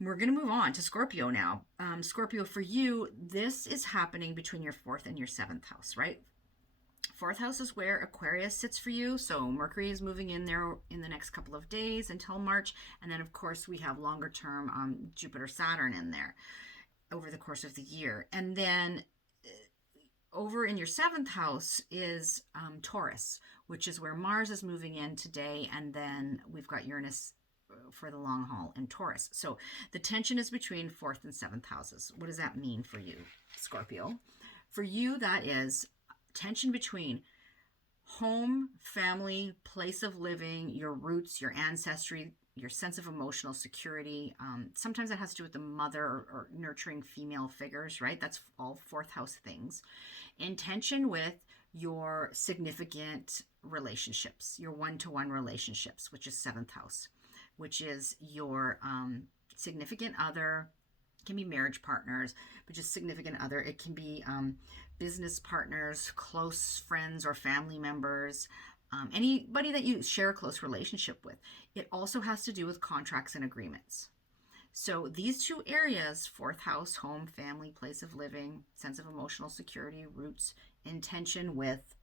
we're going to move on to Scorpio now. Scorpio, for you, this is happening between your fourth and your seventh house, right? Fourth house is where Aquarius sits for you. So Mercury is moving in there in the next couple of days until March. And then, of course, we have longer term Jupiter, Saturn in there over the course of the year. And then over in your seventh house is Taurus, which is where Mars is moving in today. And then we've got Uranus for the long haul in Taurus. So the tension is between 4th and 7th houses. What does that mean for you, Scorpio? For you, that is tension between home, family, place of living, your roots, your ancestry, your sense of emotional security. Sometimes that has to do with the mother or nurturing female figures, right? That's all 4th house things. In tension with your significant relationships, your one-to-one relationships, which is 7th house, which is your significant other. It can be marriage partners, but just significant other. It can be business partners, close friends or family members, anybody that you share a close relationship with. It also has to do with contracts and agreements. So these two areas, 4th house, home, family, place of living, sense of emotional security, roots, in tension with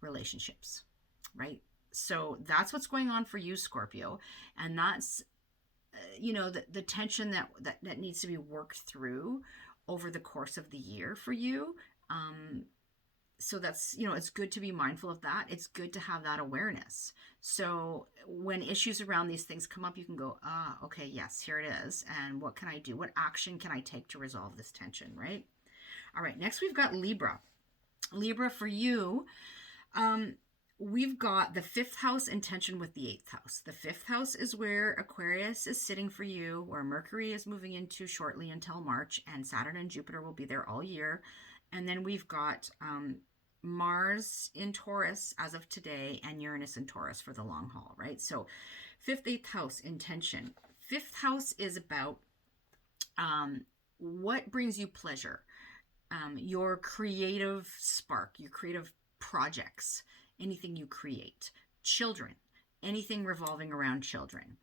relationships, right? So that's what's going on for you, Scorpio. And that's, the tension that needs to be worked through over the course of the year for you. So that's, it's good to be mindful of that. It's good to have that awareness. So when issues around these things come up, you can go, okay, yes, here it is. And what can I do? What action can I take to resolve this tension, right? All right, next we've got Libra. Libra, for you, we've got the 5th house in tension with the 8th house. The 5th house is where Aquarius is sitting for you, where Mercury is moving into shortly until March, and Saturn and Jupiter will be there all year. And then we've got Mars in Taurus as of today, and Uranus in Taurus for the long haul, right? So 5th, 8th house in tension. 5th house is about what brings you pleasure, your creative spark, your creative projects, anything you create, children, anything revolving around children,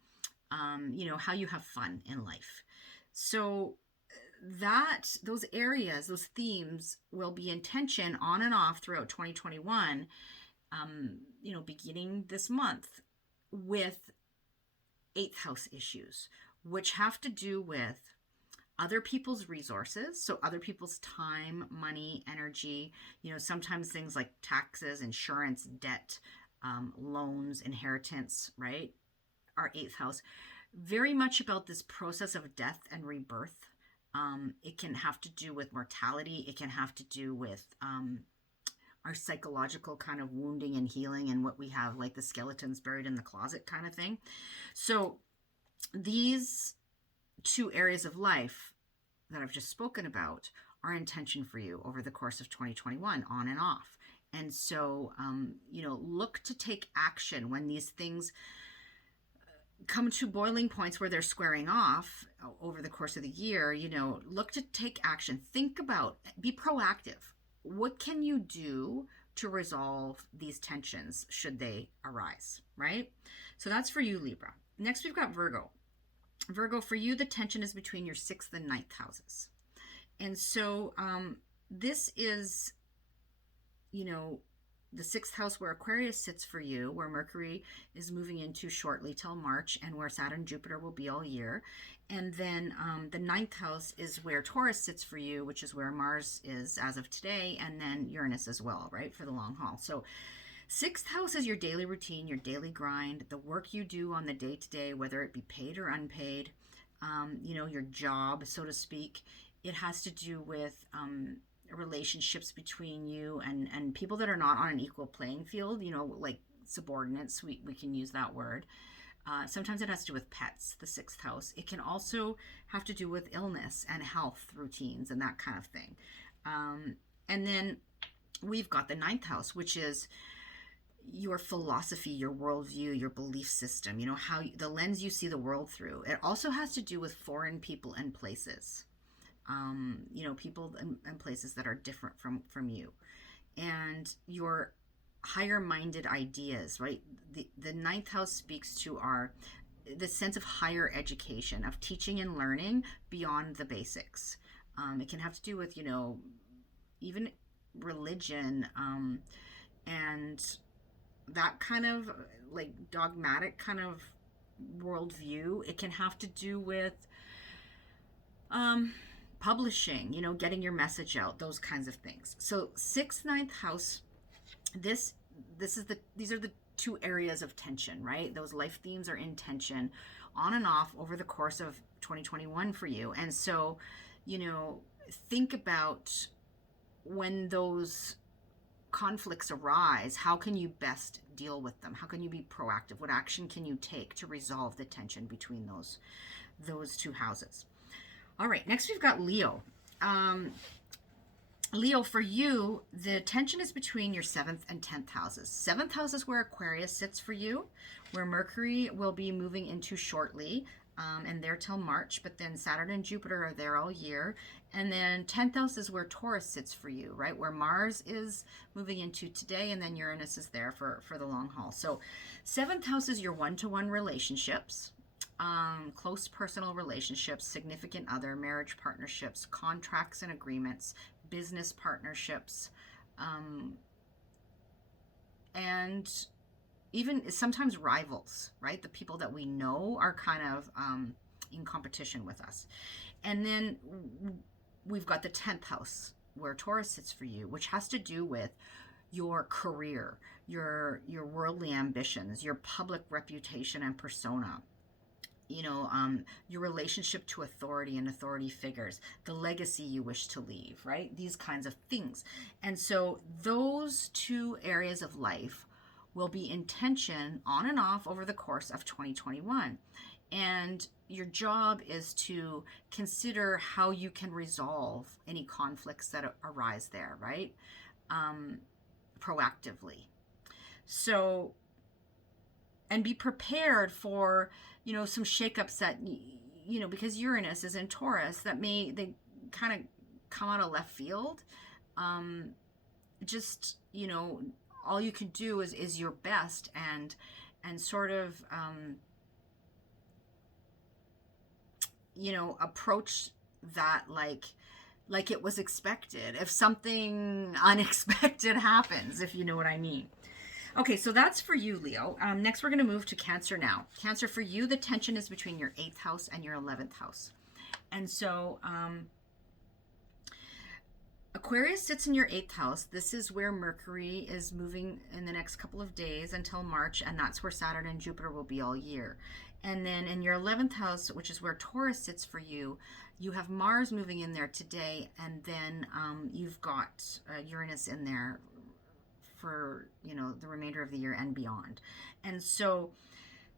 how you have fun in life. So those areas, those themes will be in tension on and off throughout 2021, beginning this month with 8th house issues, which have to do with other people's resources. So other people's time, money, energy, sometimes things like taxes, insurance, debt, loans, inheritance, right? Our 8th house, very much about this process of death and rebirth. It can have to do with mortality. It can have to do with our psychological kind of wounding and healing, and what we have, like the skeletons buried in the closet kind of thing. So these two areas of life that I've just spoken about are in tension for you over the course of 2021, on and off. And so, look to take action when these things come to boiling points where they're squaring off over the course of the year. Look to take action. Think about, be proactive. What can you do to resolve these tensions should they arise, right? So that's for you, Libra. Next, we've got Virgo. Virgo, for you, the tension is between your 6th and 9th houses. And so this is, the 6th house where Aquarius sits for you, where Mercury is moving into shortly till March, and where Saturn and Jupiter will be all year. And then the 9th house is where Taurus sits for you, which is where Mars is as of today, and then Uranus as well, right, for the long haul. So 6th house is your daily routine, your daily grind, the work you do on the day-to-day, whether it be paid or unpaid, your job, so to speak. It has to do with relationships between you and people that are not on an equal playing field, like subordinates, we can use that word. Sometimes it has to do with pets, the 6th house. It can also have to do with illness and health routines and that kind of thing. And then we've got the 9th house, which is your philosophy, your worldview, your belief system, how the lens you see the world through. It also has to do with foreign people and places. People and places that are different from you, and your higher minded ideas, right? The 9th house speaks to the sense of higher education, of teaching and learning beyond the basics. It can have to do with, even religion, and that kind of like dogmatic kind of worldview. It can have to do with, publishing, getting your message out, those kinds of things. So 6th, 9th house, these are the two areas of tension, right? Those life themes are in tension on and off over the course of 2021 for you. And so, think about when those conflicts arise, how can you best deal with them? How can you be proactive? What action can you take to resolve the tension between those two houses? All right, next we've got Leo. Leo, for you, the tension is between your 7th and 10th houses. 7th house is where Aquarius sits for you, where Mercury will be moving into shortly, and there till March, but then Saturn and Jupiter are there all year. And then 10th house is where Taurus sits for you, right? Where Mars is moving into today, and then Uranus is there for the long haul. So 7th house is your one-to-one relationships, close personal relationships, significant other, marriage partnerships, contracts and agreements, business partnerships, and even sometimes rivals, right? The people that we know are kind of in competition with us. And then we've got the 10th house where Taurus sits for you, which has to do with your career, your worldly ambitions, your public reputation and persona, your relationship to authority and authority figures, the legacy you wish to leave, right? These kinds of things. And so those two areas of life will be in tension on and off over the course of 2021. And your job is to consider how you can resolve any conflicts that arise there, right? Proactively. So, and be prepared for, some shakeups that, because Uranus is in Taurus, they kind of come out of left field. Just, all you can do is your best and sort of, approach that like it was expected. If something unexpected happens, if you know what I mean. Okay, so that's for you, Leo. Next, we're going to move to Cancer now. Cancer, for you, the tension is between your 8th house and your 11th house. And so Aquarius sits in your 8th house. This is where Mercury is moving in the next couple of days until March, and that's where Saturn and Jupiter will be all year. And then in your 11th house, which is where Taurus sits for you, you have Mars moving in there today, and then you've got Uranus in there for, the remainder of the year and beyond. And so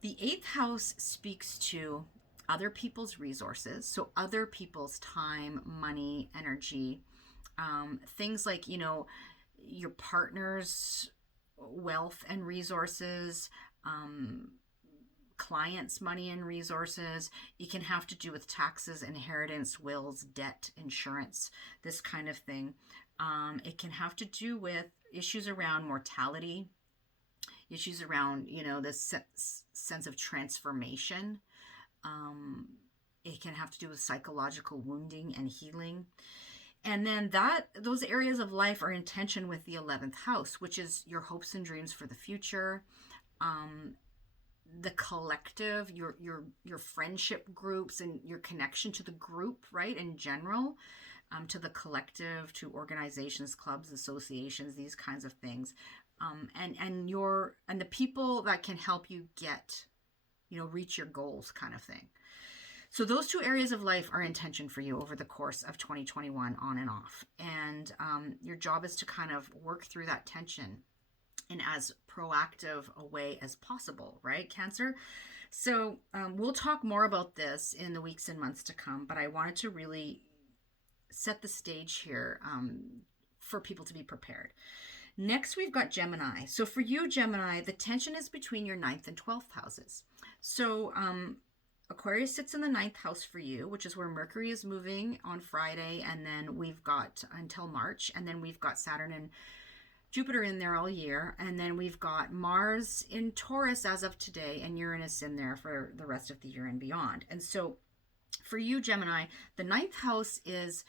the 8th house speaks to other people's resources, so other people's time, money, energy, things like, your partner's wealth and resources, clients' money and resources. It can have to do with taxes, inheritance, wills, debt, insurance, this kind of thing. It can have to do with issues around mortality, issues around, this sense of transformation. It can have to do with psychological wounding and healing. And then those areas of life are in tension with the 11th house, which is your hopes and dreams for the future, the collective, your friendship groups and your connection to the group, right, in general, to the collective, to organizations, clubs, associations, these kinds of things, and the people that can help you get, reach your goals, kind of thing. So those two areas of life are in tension for you over the course of 2021, on and off. And your job is to kind of work through that tension in as proactive a way as possible, right, Cancer? So we'll talk more about this in the weeks and months to come, but I wanted to really set the stage here for people to be prepared. Next, we've got Gemini. So for you, Gemini, the tension is between your 9th and 12th houses. So Aquarius sits in the 9th house for you, which is where Mercury is moving on Friday, and then we've got until March, and then we've got Saturn and Jupiter in there all year, and then we've got Mars in Taurus as of today, and Uranus in there for the rest of the year and beyond. And so for you, Gemini, the 9th house is,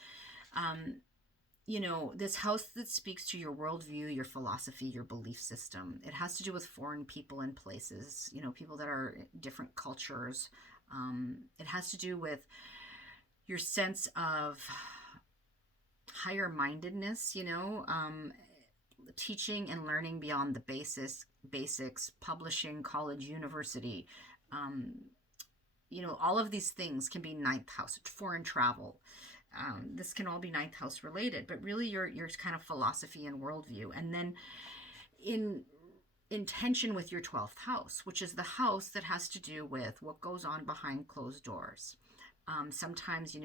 this house that speaks to your worldview, your philosophy, your belief system. It has to do with foreign people and places, people that are different cultures. It has to do with your sense of higher mindedness, teaching and learning beyond the basics, publishing, college, university. All of these things can be ninth house, foreign travel. This can all be ninth house related, but really your kind of philosophy and worldview. And then in tension with your 12th house, which is the house that has to do with what goes on behind closed doors. Sometimes,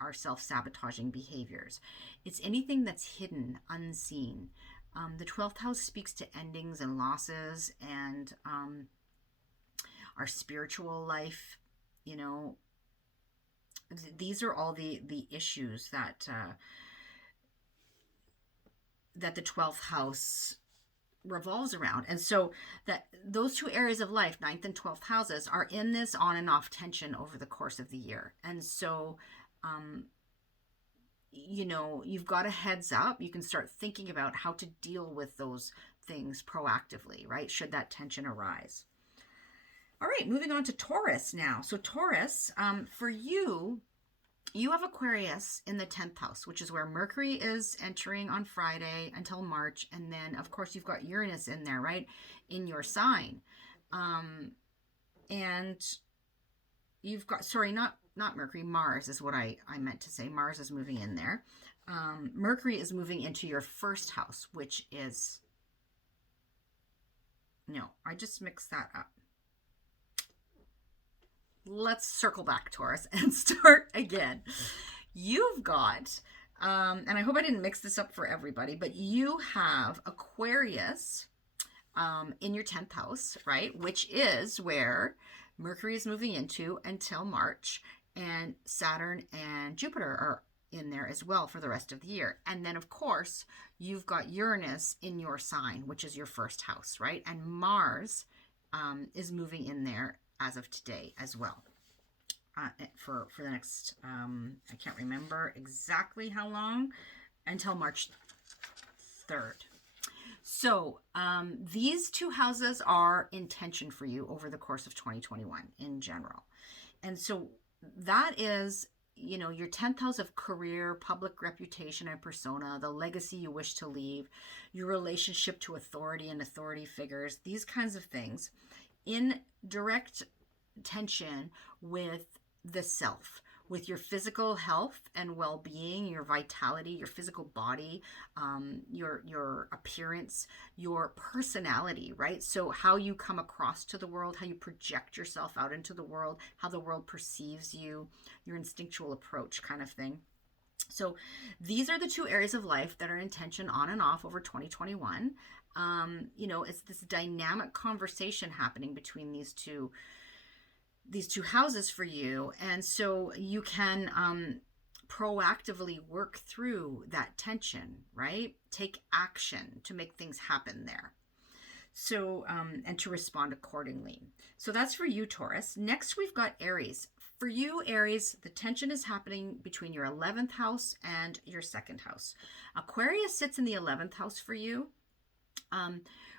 our self-sabotaging behaviors. It's anything that's hidden, unseen. The 12th house speaks to endings and losses and our spiritual life. These are all the issues that the 12th house revolves around. And so that those two areas of life, 9th and 12th houses, are in this on and off tension over the course of the year. And so you've got a heads up. You can start thinking about how to deal with those things proactively, right, should that tension arise. All right, moving on to Taurus now. So Taurus, for you have Aquarius in the 10th house, which is where Mercury is entering on Friday until March. And then, of course, you've got Uranus in there, right, in your sign. And you've got, not Mercury, Mars is what I meant to say. Mars is moving in there. Mercury is moving into your first house, which is, no, I just mixed that up. Let's circle back, Taurus, and start again. You've got, and I hope I didn't mix this up for everybody, but you have Aquarius in your 10th house, right? Which is where Mercury is moving into until March, and Saturn and Jupiter are in there as well for the rest of the year. And then, of course, you've got Uranus in your sign, which is your first house, right? And Mars is moving in there as of today as well, for the next, I can't remember exactly how long, until March 3rd. So these two houses are in tension for you over the course of 2021 in general. And so that is, your 10th house of career, public reputation and persona, the legacy you wish to leave, your relationship to authority and authority figures, these kinds of things, in direct tension with the self, with your physical health and well-being, your vitality, your physical body, your appearance, your personality, right? So how you come across to the world, how you project yourself out into the world, how the world perceives you, your instinctual approach kind of thing. So these are the two areas of life that are in tension on and off over 2021. It's this dynamic conversation happening between these two houses for you. And so you can proactively work through that tension, right? Take action to make things happen there. So, and to respond accordingly. So that's for you, Taurus. Next, we've got Aries. For you, Aries, the tension is happening between your 11th house and your 2nd house. Aquarius sits in the 11th house for you,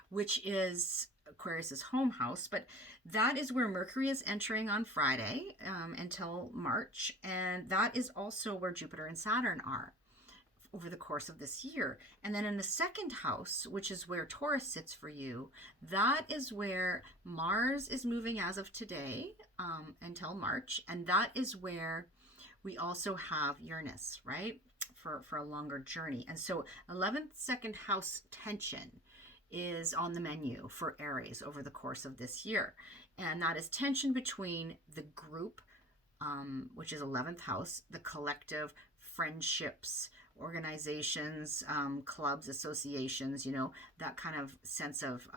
which is Aquarius's home house, but that is where Mercury is entering on Friday until March, and that is also where Jupiter and Saturn are over the course of this year. And then in the 2nd house, which is where Taurus sits for you, that is where Mars is moving as of today until March, and that is where we also have Uranus, right, for a longer journey. And so 11th, 2nd house tension is on the menu for Aries over the course of this year. And that is tension between the group, which is 11th house, the collective, friendships, organizations, clubs, associations, that kind of sense of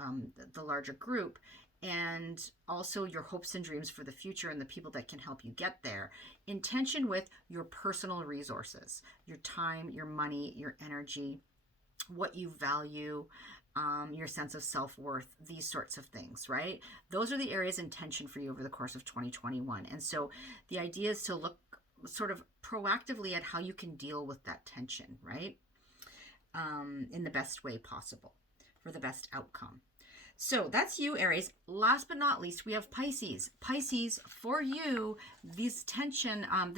the larger group, and also your hopes and dreams for the future and the people that can help you get there, in tension with your personal resources, your time, your money, your energy, what you value, your sense of self-worth, these sorts of things, right? Those are the areas in tension for you over the course of 2021. And so the idea is to look sort of proactively at how you can deal with that tension, right? In the best way possible for the best outcome. So that's you, Aries. Last but not least, we have Pisces. Pisces, for you, this tension of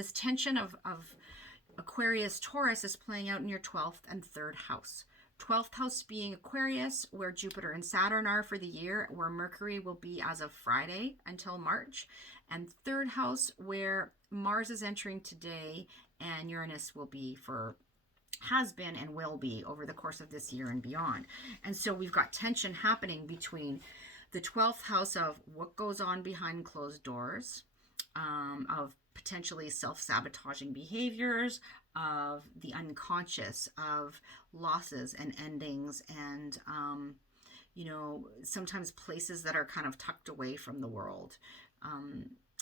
Aquarius, Taurus is playing out in your 12th and 3rd house. 12th house being Aquarius, where Jupiter and Saturn are for the year, where Mercury will be as of Friday until March. And third house, where Mars is entering today and Uranus will be for, has been and will be over the course of this year and beyond. And so we've got tension happening between the 12th house of what goes on behind closed doors, of potentially self-sabotaging behaviors, of the unconscious, of losses and endings, and sometimes places that are kind of tucked away from the world,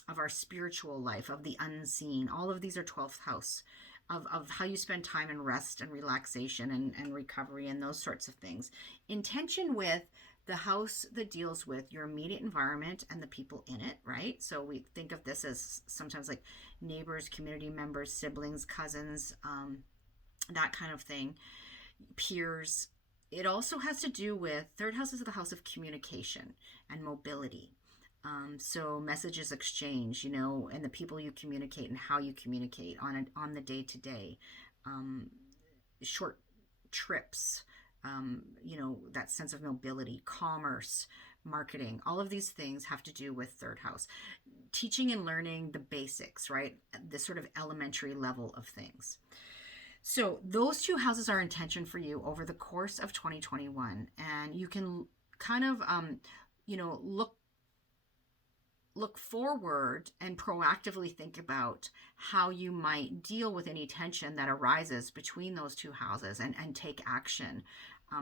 of our spiritual life, of the unseen. All of these are 12th house, of how you spend time in rest and relaxation and recovery and those sorts of things. In tension with the house that deals with your immediate environment and the people in it, right? So we think of this as sometimes like neighbors, community members, siblings, cousins, that kind of thing, peers. It also has to do with, third house is the house of communication and mobility. So messages exchange, and the people you communicate and how you communicate on the day to day, short trips, that sense of mobility, commerce, marketing. All of these things have to do with third house. Teaching and learning the basics, right? The sort of elementary level of things. So those two houses are in tension for you over the course of 2021, and you can kind of, look forward and proactively think about how you might deal with any tension that arises between those two houses and take action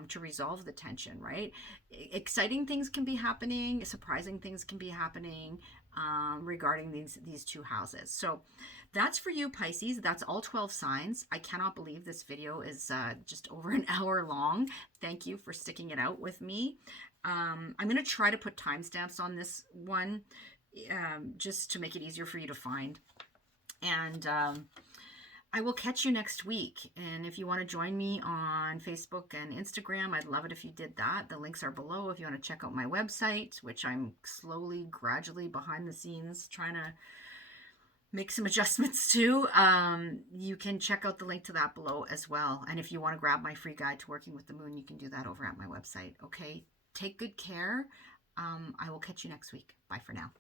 to resolve the tension, right? Exciting things can be happening, surprising things can be happening regarding these two houses. So that's for you, Pisces. That's all 12 signs. I cannot believe this video is just over an hour long. Thank you for sticking it out with me. I'm going to try to put timestamps on this one, just to make it easier for you to find. And I will catch you next week. And if you want to join me on Facebook and Instagram, I'd love it if you did that. The links are below if you want to check out my website, which I'm slowly, gradually behind the scenes trying to make some adjustments to. You can check out the link to that below as well. And if you want to grab my free guide to working with the moon, you can do that over at my website. Okay, take good care. I will catch you next week. Bye for now.